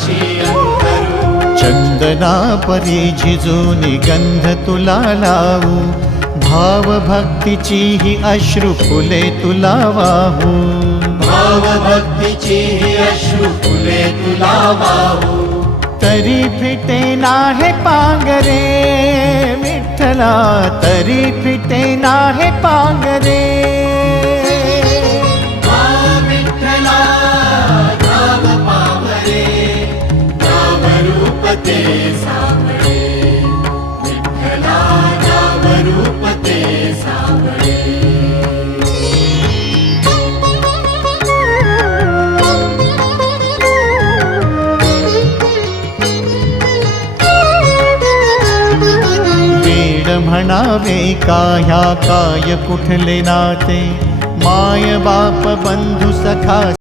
चंदना परी झिजूनी गंध तुला लावू, भाव भक्तीची ही अश्रु फुले तुला वाहू, भाव भक्तीची ही अश्रु फुले तुला वाहू। तरी फिटे नाहे पांगरे विठ्ठला, तरी फिटे नाहे पांगरे। विठ्ठला नाम पावरे, नाम रूप ते सावळे, विठ्ठला नाम रूप ते सावळे। म्हणावे काह्या काय कुठले नाते, माय बाप बंधु सखा